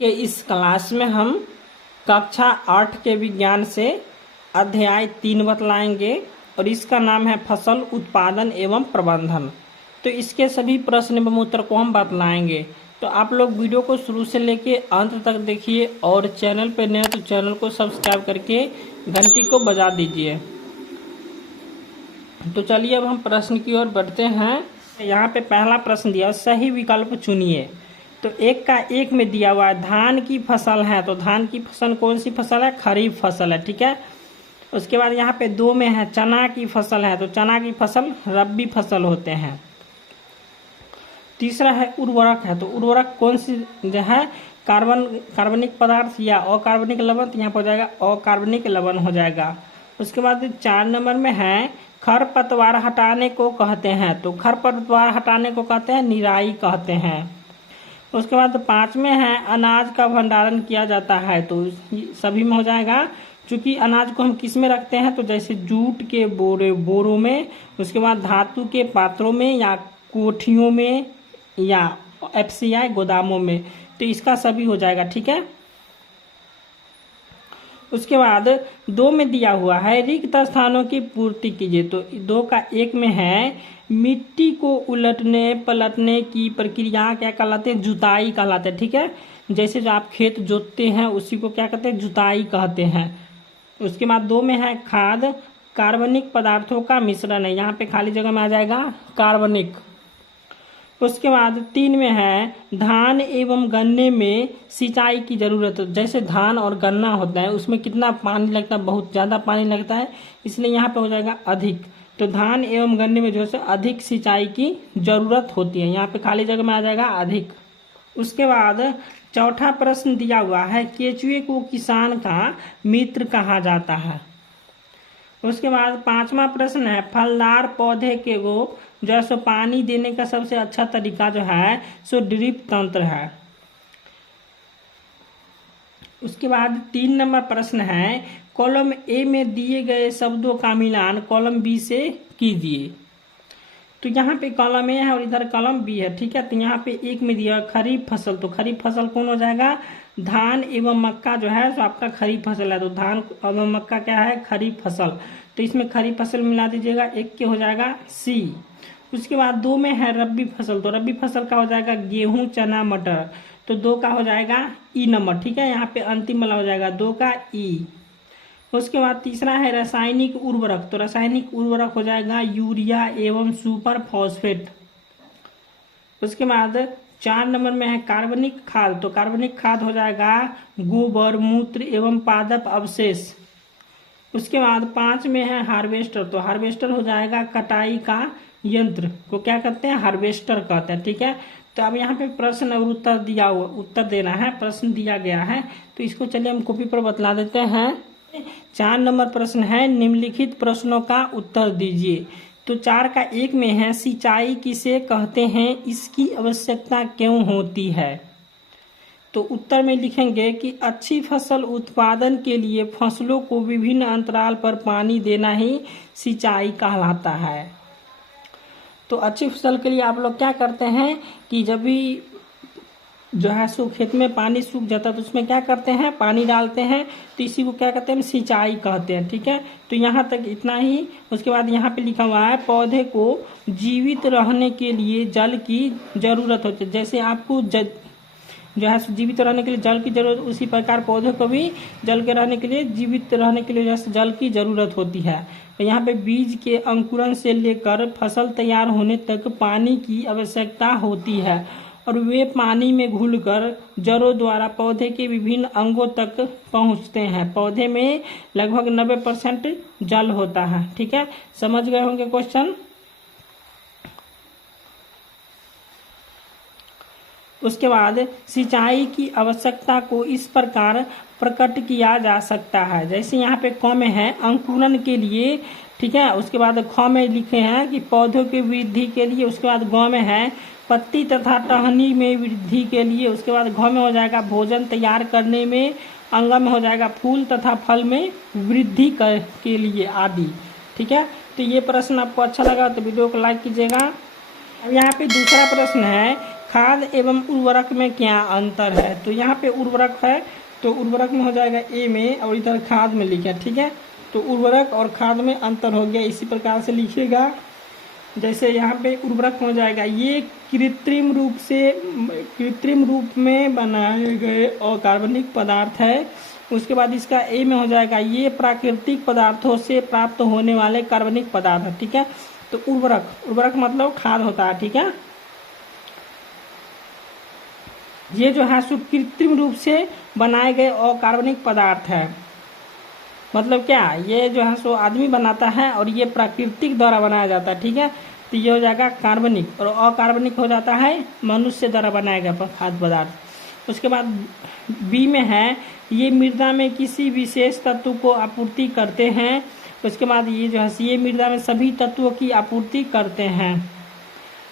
कि इस क्लास में हम कक्षा 8 के विज्ञान से अध्याय 3 बतलाएंगे और इसका नाम है फसल उत्पादन एवं प्रबंधन। तो इसके सभी प्रश्न एवं उत्तर को हम बतलाएंगे। तो आप लोग वीडियो को शुरू से लेके अंत तक देखिए और चैनल पर नए तो चैनल को सब्सक्राइब करके घंटी को बजा दीजिए। तो चलिए अब हम प्रश्न की ओर बढ़ते हैं। यहाँ पे पहला प्रश्न दिया, सही विकल्प चुनिए। तो एक का एक में दिया हुआ है धान की फसल है, तो धान की फसल कौन सी फसल है? खरीफ फसल है, ठीक है। उसके बाद यहाँ पे 2 में है चना की फसल है, तो चना की फसल रबी फसल होते हैं। तीसरा है उर्वरक है, तो उर्वरक कौन सी जो है? कार्बनिक पदार्थ या अकार्बनिक लवण, तो यहाँ पर हो जाएगा अकार्बनिक लवण हो जाएगा। उसके बाद 4 नंबर में है खरपतवार हटाने को कहते हैं, तो खरपतवार हटाने को कहते हैं निराई कहते हैं। उसके बाद 5 में है अनाज का भंडारण किया जाता है, तो सभी में हो जाएगा। क्योंकि अनाज को हम किस में रखते हैं? तो जैसे जूट के बोरों में, उसके बाद धातु के पात्रों में या कोठियों में या FCI गोदामों में, तो इसका सभी हो जाएगा, ठीक है। उसके बाद 2 में दिया हुआ है रिक्त स्थानों की पूर्ति कीजिए, तो 2 का 1 में है मिट्टी को उलटने पलटने की प्रक्रिया क्या कहलाते हैं? जुताई कहलाते हैं, ठीक है। जैसे जो आप खेत जोतते हैं उसी को क्या कहते हैं? जुताई कहते हैं। उसके बाद 2 में है खाद कार्बनिक पदार्थों का मिश्रण है, यहाँ पे खाली जगह में आ जाएगा कार्बनिक। उसके बाद 3 में है धान एवं गन्ने में सिंचाई की जरूरत है, जैसे धान और गन्ना होता है उसमें कितना पानी लगता है? बहुत ज़्यादा पानी लगता है, इसलिए यहाँ पे हो जाएगा अधिक। तो धान एवं गन्ने में जो है अधिक सिंचाई की जरूरत होती है, यहाँ पे खाली जगह में आ जाएगा अधिक। उसके बाद चौथा प्रश्न दिया हुआ है केचुए को किसान का मित्र कहा जाता है। उसके बाद 5वां प्रश्न है फलदार पौधे के को जो है पानी देने का सबसे अच्छा तरीका जो है सो ड्रिप तंत्र है। उसके बाद 3 नंबर प्रश्न है कॉलम ए में दिए गए शब्दों का मिलान कॉलम बी से कीजिए। तो यहाँ पे कॉलम ए है और इधर कॉलम बी है, ठीक है। तो यहाँ पे 1 में दिया खरीफ फसल, तो खरीफ फसल कौन हो जाएगा? धान एवं मक्का जो है तो आपका खरीफ फसल है, तो धान एवं मक्का क्या है? खरीफ फसल। तो इसमें खरीफ फसल मिला दीजिएगा, 1 के हो जाएगा सी। उसके बाद 2 में है रबी फसल, तो रबी फसल का हो जाएगा गेहूं चना मटर, तो 2 का हो जाएगा ई नंबर, ठीक है। यहाँ पे अंतिम वाला हो जाएगा 2 का ई। उसके बाद तीसरा है रासायनिक उर्वरक, तो रासायनिक उर्वरक हो जाएगा यूरिया एवं सुपर फॉस्फेट। उसके बाद 4 नंबर में है कार्बनिक खाद, तो कार्बनिक खाद हो जाएगा गोबर मूत्र एवं पादप अवशेष। उसके बाद 5 में है हार्वेस्टर, तो हार्वेस्टर हो जाएगा कटाई का यंत्र को क्या कहते हैं? हार्वेस्टर कहते हैं, ठीक है। तो अब यहाँ पे प्रश्न और उत्तर दिया हुआ, उत्तर देना है, प्रश्न दिया गया है, तो इसको चलिए हम कॉपी पर बतला देते हैं। 4 नंबर प्रश्न है निम्नलिखित प्रश्नों का उत्तर दीजिए। तो 4 का 1 में है सिंचाई किसे कहते हैं? इसकी आवश्यकता क्यों होती है? तो उत्तर में लिखेंगे कि अच्छी फसल उत्पादन के लिए फसलों को विभिन्न अंतराल पर पानी देना ही सिंचाई कहलाता है। तो अच्छी फसल के लिए आप लोग क्या करते हैं कि जब भी जो है सो खेत में पानी सूख जाता है तो उसमें क्या करते हैं? पानी डालते हैं, तो इसी को क्या कहते हैं? सिंचाई कहते हैं, ठीक है। तो यहाँ तक इतना ही। उसके बाद यहाँ पे लिखा हुआ है पौधे को जीवित रहने के लिए जल की जरूरत होती है, जैसे आपको जो है जीवित रहने के लिए जल की जरूरत, उसी प्रकार पौधे को भी जल के रहने के लिए जीवित रहने के लिए जैसे जल की जरूरत होती है। तो यहाँ पे बीज के अंकुरण से लेकर फसल तैयार होने तक पानी की आवश्यकता होती है और वे पानी में घुलकर जड़ों द्वारा पौधे के विभिन्न अंगों तक पहुँचते हैं। पौधे में लगभग 90% जल होता है, ठीक है। समझ गए होंगे क्वेश्चन। उसके बाद सिंचाई की आवश्यकता को इस प्रकार प्रकट किया जा सकता है, जैसे यहाँ पे क में है अंकुरण के लिए, ठीक है। उसके बाद ख में लिखे हैं कि पौधों की वृद्धि के लिए। उसके बाद ग में है पत्ती तथा टहनी में वृद्धि के लिए। उसके बाद घ में हो जाएगा भोजन तैयार करने में। अंग में हो जाएगा फूल तथा फल में वृद्धि के लिए आदि, ठीक है। तो ये प्रश्न आपको अच्छा लगा तो वीडियो को लाइक कीजिएगा। अब यहाँ पे दूसरा प्रश्न है खाद एवं उर्वरक में क्या अंतर है? तो यहाँ पे उर्वरक है तो उर्वरक में हो जाएगा ए में, और इधर खाद में लिखा, ठीक है। तो उर्वरक और खाद में अंतर हो गया, इसी प्रकार से लिखिएगा। जैसे यहाँ पे उर्वरक हो जाएगा ये कृत्रिम रूप में बनाए गए अकार्बनिक पदार्थ है। उसके बाद इसका ए में हो जाएगा ये प्राकृतिक पदार्थों से प्राप्त होने वाले कार्बनिक पदार्थ है, ठीक है। तो उर्वरक मतलब खाद होता है, ठीक है। ये जो है सो कृत्रिम रूप से बनाए गए अकार्बनिक पदार्थ है। मतलब क्या, ये जो है सो आदमी बनाता है और ये प्राकृतिक द्वारा बनाया जाता है, ठीक है। तो ये हो जाएगा कार्बनिक, और अकार्बनिक हो जाता है मनुष्य द्वारा बनाया गया खाद्य पदार्थ। उसके बाद बी में है ये मृदा में किसी विशेष तत्व को आपूर्ति करते हैं। उसके बाद ये जो है ये मृदा में सभी तत्वों की आपूर्ति करते हैं।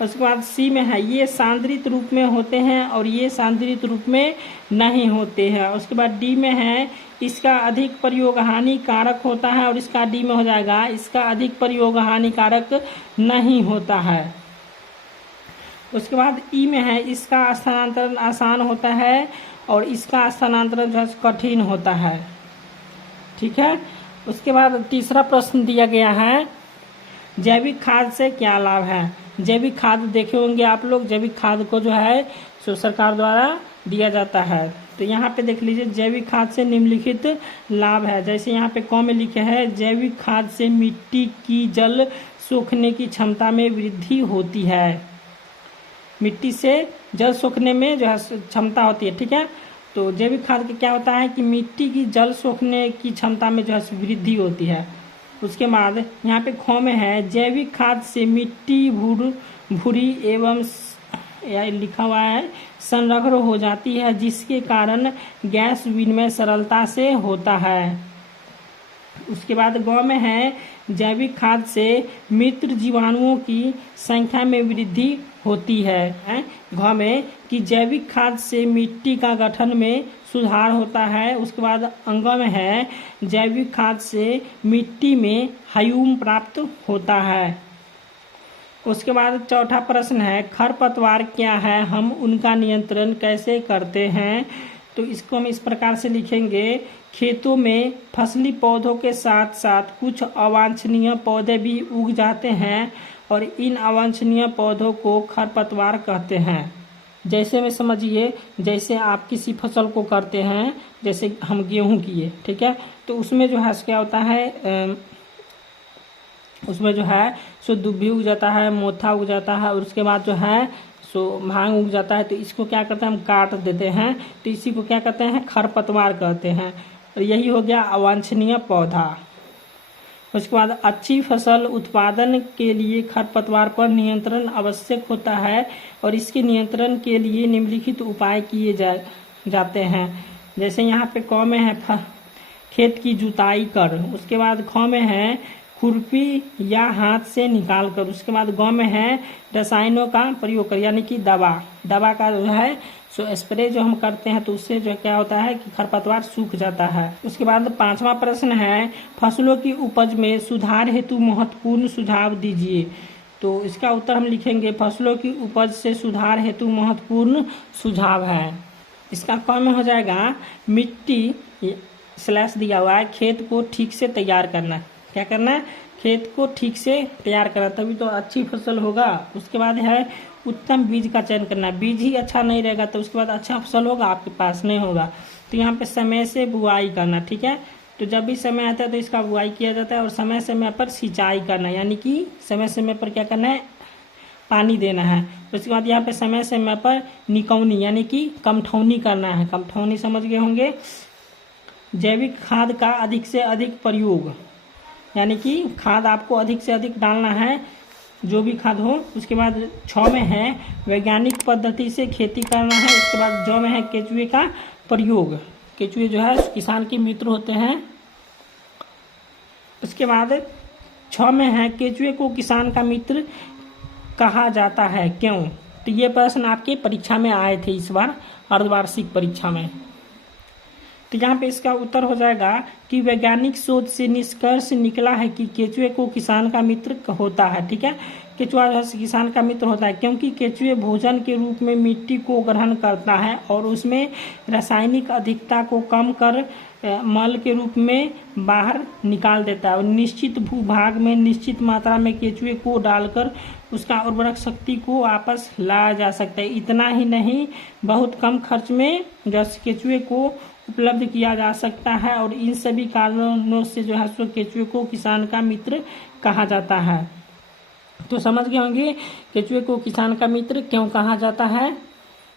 उसके बाद सी में है ये सांद्रित रूप में होते हैं और ये सांद्रित रूप में नहीं होते हैं। उसके बाद डी में है इसका अधिक प्रयोग हानिकारक होता है, और इसका डी में हो जाएगा इसका अधिक प्रयोग हानिकारक नहीं होता है। उसके बाद ई में है इसका स्थानांतरण आसान होता है और इसका स्थानांतरण जो है कठिन होता है, ठीक है। उसके बाद तीसरा प्रश्न दिया गया है जैविक खाद से क्या लाभ है? जैविक खाद देखे होंगे आप लोग, जैविक खाद को जो है सो सरकार द्वारा दिया जाता है। तो यहाँ पे देख लीजिए जैविक खाद से निम्नलिखित लाभ है। जैसे यहाँ पे क में लिखे है जैविक खाद से मिट्टी की जल सोखने की क्षमता में वृद्धि होती है। मिट्टी से जल सोखने में जो है क्षमता होती है, ठीक है। तो जैविक खाद का क्या होता है कि मिट्टी की जल सोखने की क्षमता में जो है वृद्धि होती है। उसके बाद यहाँ पे ख में है जैविक खाद से मिट्टी भूरी एवं लिखा हुआ है संरक्षण हो जाती है, जिसके कारण गैस विनिमय सरलता से होता है। उसके बाद ग में है जैविक खाद से मित्र जीवाणुओं की संख्या में वृद्धि होती है। घ में कि जैविक खाद से मिट्टी का गठन में सुधार होता है। उसके बाद अंग में है जैविक खाद से मिट्टी में ह्यूम प्राप्त होता है। उसके बाद चौथा प्रश्न है खरपतवार क्या है, हम उनका नियंत्रण कैसे करते हैं? तो इसको हम इस प्रकार से लिखेंगे खेतों में फसली पौधों के साथ साथ कुछ अवांछनीय पौधे भी उग जाते हैं और इन अवांछनीय पौधों को खरपतवार कहते हैं। जैसे में समझिए जैसे आप किसी फसल को करते हैं, जैसे हम गेहूं किए, ठीक है। तो उसमें जो है क्या होता है उसमें जो है सो दुब्बी उग जाता है, मोथा उग जाता है, और उसके बाद जो है सो भांग उग जाता है। तो इसको क्या करते हैं हम काट देते हैं, तो इसी को क्या कहते हैं खरपतवार कहते हैं। और यही हो गया अवांछनीय पौधा। उसके बाद अच्छी फसल उत्पादन के लिए खरपतवार पर नियंत्रण आवश्यक होता है और इसके नियंत्रण के लिए निम्नलिखित उपाय किए जाते हैं। जैसे यहाँ पे क में है खेत की जुताई कर, उसके बाद ख में है खुरपी या हाथ से निकाल कर, उसके बाद ग में है रसायनों का प्रयोग कर, यानी कि दवा का जो है सो स्प्रे जो हम करते हैं तो उससे जो क्या होता है कि खरपतवार सूख जाता है। उसके बाद पांचवा प्रश्न है फसलों की उपज में सुधार हेतु महत्वपूर्ण सुझाव दीजिए। तो इसका उत्तर हम लिखेंगे फसलों की उपज से सुधार हेतु महत्वपूर्ण सुझाव है। इसका क में हो जाएगा मिट्टी स्लैश दिया हुआ है खेत को ठीक से तैयार करना। क्या करना है? खेत को ठीक से तैयार करना, तभी तो अच्छी फसल होगा। उसके बाद है उत्तम बीज का चयन करना, बीज ही अच्छा नहीं रहेगा तो उसके बाद अच्छा फसल होगा आपके पास नहीं होगा। तो यहाँ पे समय से बुआई करना, ठीक है। तो जब भी समय आता है तो इसका बुआई किया जाता है, और समय समय पर सिंचाई करना, यानी कि समय समय पर क्या करना है पानी देना है। उसके बाद यहाँ पे समय समय पर निकौनी यानी कि कमठौनी करना है। कमठौनी समझ गए होंगे। जैविक खाद का अधिक से अधिक प्रयोग, यानी कि खाद आपको अधिक से अधिक डालना है, जो भी खाद हो। उसके बाद 6 में है वैज्ञानिक पद्धति से खेती करना है। उसके बाद जो में है केचुए का प्रयोग, केचुए जो है किसान के मित्र होते हैं। उसके बाद 6 में है केचुए को किसान का मित्र कहा जाता है, क्यों? तो ये प्रश्न आपके परीक्षा में आए थे इस बार अर्धवार्षिक परीक्षा में। तो यहाँ पे इसका उत्तर हो जाएगा कि वैज्ञानिक शोध से निष्कर्ष निकला है कि केचुए को किसान का मित्र होता है, ठीक है। केचुआ जो है किसान का मित्र होता है, क्योंकि केचुए भोजन के रूप में मिट्टी को ग्रहण करता है और उसमें रासायनिक अधिकता को कम कर मल के रूप में बाहर निकाल देता है और निश्चित भूभाग में निश्चित मात्रा में केचुए को डालकर उसका उर्वरक शक्ति को वापस लाया जा सकता है। इतना ही नहीं, बहुत कम खर्च में जैसे केचुए को उपलब्ध किया जा सकता है और इन सभी कारणों से जो है सो केचुए को किसान का मित्र कहा जाता है। तो समझ गए होंगे केचुए को किसान का मित्र क्यों कहा जाता है।